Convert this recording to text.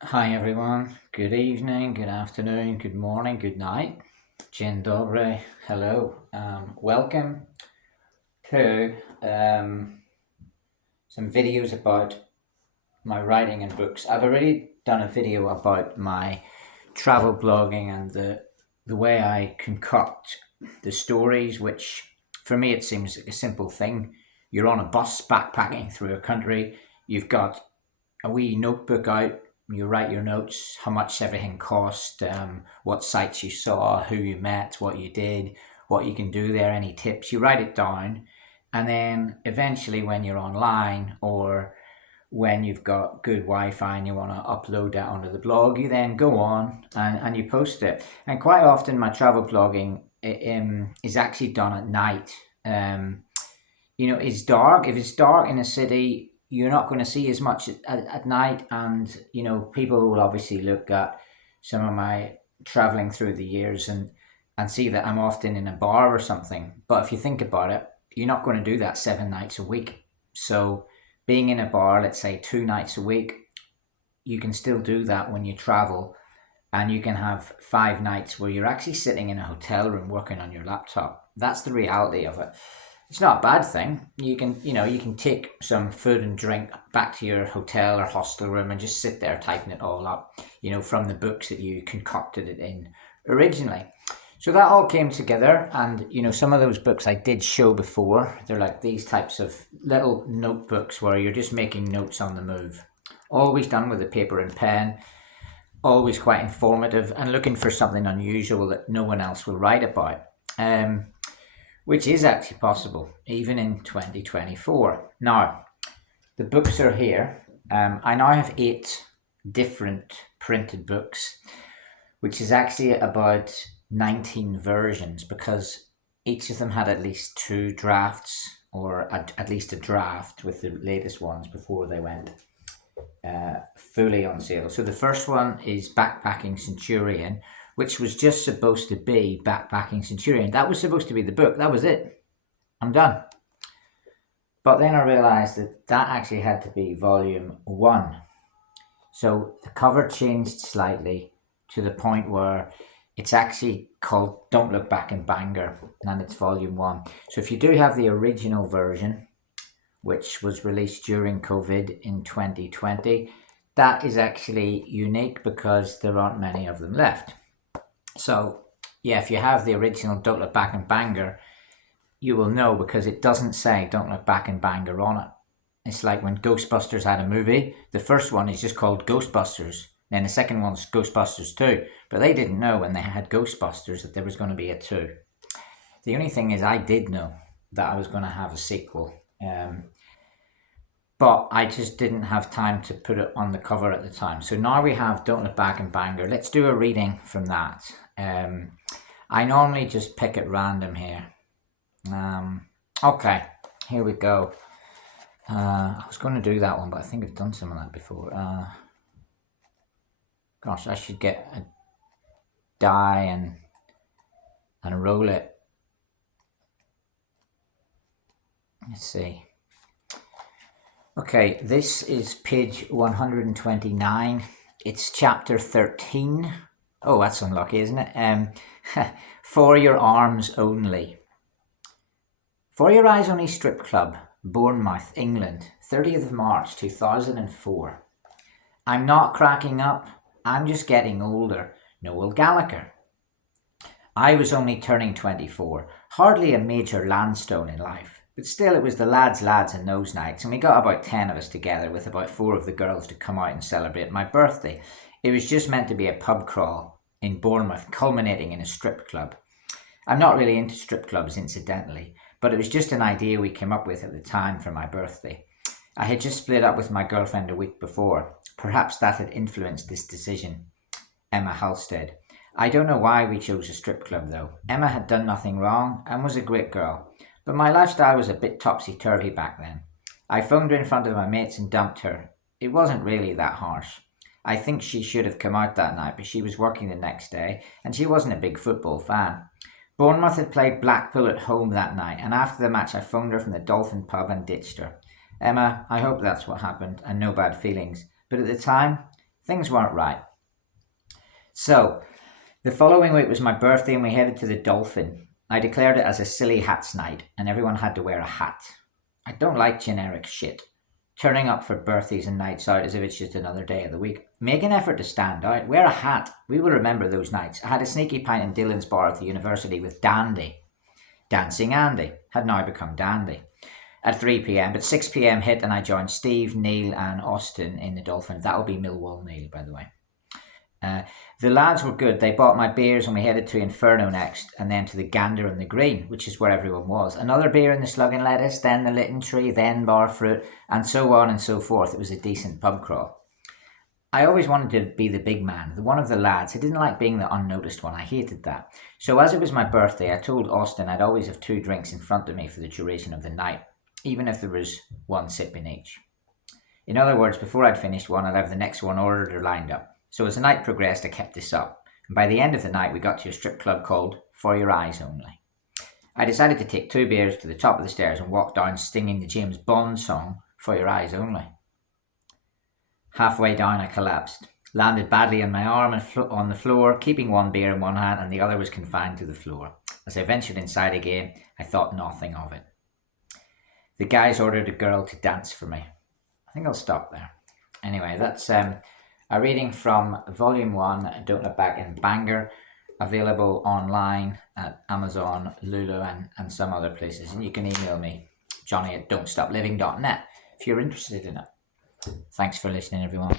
Hi everyone, good evening, good afternoon, good morning, good night. Dzień dobry, hello. Welcome to some videos about my writing and books. I've already done a video about my travel blogging and the way I concoct the stories, which for me it seems like a simple thing. You're on a bus backpacking through a country, you've got a wee notebook out. You write your notes, how much everything cost, what sites you saw, who you met, what you did, what you can do there, any tips. You write it down, and then eventually, when you're online or when you've got good Wi-Fi and you want to upload that onto the blog, you then go on and you post it. And quite often, my travel blogging is actually done at night. It's dark. If it's dark in a city, you're not going to see as much at night. And, people will obviously look at some of my traveling through the years and see that I'm often in a bar or something. But if you think about it, you're not going to do that 7 nights a week. So being in a bar, let's say 2 nights a week, you can still do that when you travel. And you can have 5 nights where you're actually sitting in a hotel room working on your laptop. That's the reality of it. It's not a bad thing. You can take some food and drink back to your hotel or hostel room and just sit there typing it all up, from the books that you concocted it in originally. So that all came together, and some of those books I did show before. They're like these types of little notebooks where you're just making notes on the move. Always done with a paper and pen, always quite informative and looking for something unusual that no one else will write about. Which is actually possible even in 2024. Now, the books are here. I now have 8 different printed books, which is actually about 19 versions because each of them had at least 2 drafts or at least a draft with the latest ones before they went fully on sale. So the first one is Backpacking Centurion, which was just supposed to be Backpacking Centurion. That was supposed to be the book. That was it. I'm done. But then I realized that that actually had to be volume 1. So the cover changed slightly to the point where it's actually called Don't Look Back in Bangor, and it's volume 1. So if you do have the original version, which was released during COVID in 2020, that is actually unique because there aren't many of them left. So, yeah, if you have the original Don't Look Back in Bangor, you will know because it doesn't say Don't Look Back in Bangor on it. It's like when Ghostbusters had a movie, the first one is just called Ghostbusters. Then the second one's Ghostbusters 2. But they didn't know when they had Ghostbusters that there was going to be a 2. The only thing is I did know that I was going to have a sequel. But I just didn't have time to put it on the cover at the time. So now we have Don't Look Back in Bangor. Let's do a reading from that. I normally just pick at random here. Okay, here we go. I was going to do that one, but I think I've done some of that before. Gosh, I should get a die and roll it. Let's see. Okay, this is page 129. It's chapter 13. Oh, that's unlucky, isn't it? For Your Arms Only. For Your Eyes Only Strip Club, Bournemouth, England, 30th of March 2004. I'm not cracking up. I'm just getting older. Noel Gallagher. I was only turning 24, hardly a major landstone in life. But still, it was the lads in those nights, and we got about 10 of us together with about 4 of the girls to come out and celebrate my birthday. It was just meant to be a pub crawl in Bournemouth, culminating in a strip club. I'm not really into strip clubs, incidentally, but it was just an idea we came up with at the time for my birthday. I had just split up with my girlfriend a week before. Perhaps that had influenced this decision. Emma Halstead. I don't know why we chose a strip club, though. Emma had done nothing wrong and was a great girl. But my lifestyle was a bit topsy-turvy back then. I phoned her in front of my mates and dumped her. It wasn't really that harsh. I think she should have come out that night, but she was working the next day, and she wasn't a big football fan. Bournemouth had played Blackpool at home that night, and after the match I phoned her from the Dolphin pub and ditched her. Emma, I hope that's what happened, and no bad feelings. But at the time, Things weren't right. So, the following week was my birthday and we headed to the Dolphin. I declared it as a silly hats night and everyone had to wear a hat. I don't like generic shit. Turning up for birthdays and nights out as if it's just another day of the week. Make an effort to stand out. Wear a hat. We will remember those nights. I had a sneaky pint in Dylan's bar at the university with Dandy. Dancing Andy had now become Dandy. At 3 p.m, but 6 p.m. hit and I joined Steve, Neil and Austin in the Dolphin. That'll be Millwall Neil, by the way. The lads were good. They bought my beers and we headed to Inferno next and then to the Gander and the Green, which is where everyone was. Another beer in the Slug and Lettuce, then the Litten Tree, then Bar Fruit, and so on and so forth. It was a decent pub crawl. I always wanted to be the big man, the one of the lads. I didn't like being the unnoticed one. I hated that. So as it was my birthday, I told Austin I'd always have 2 drinks in front of me for the duration of the night, even if there was 1 sip in each. In other words, before I'd finished one, I'd have the next one ordered or lined up. So as the night progressed, I kept this up. And by the end of the night, we got to a strip club called For Your Eyes Only. I decided to take 2 beers to the top of the stairs and walk down singing the James Bond song, For Your Eyes Only. Halfway down, I collapsed, landed badly on my arm and on the floor, keeping 1 beer in one hand and the other was confined to the floor. As I ventured inside again, I thought nothing of it. The guys ordered a girl to dance for me. I think I'll stop there. Anyway, that's a reading from Volume 1, Don't Look Back in Bangor, available online at Amazon, Lulu and some other places. And you can email me, Jonny@don'tstopliving.net, if you're interested in it. Thanks for listening, everyone.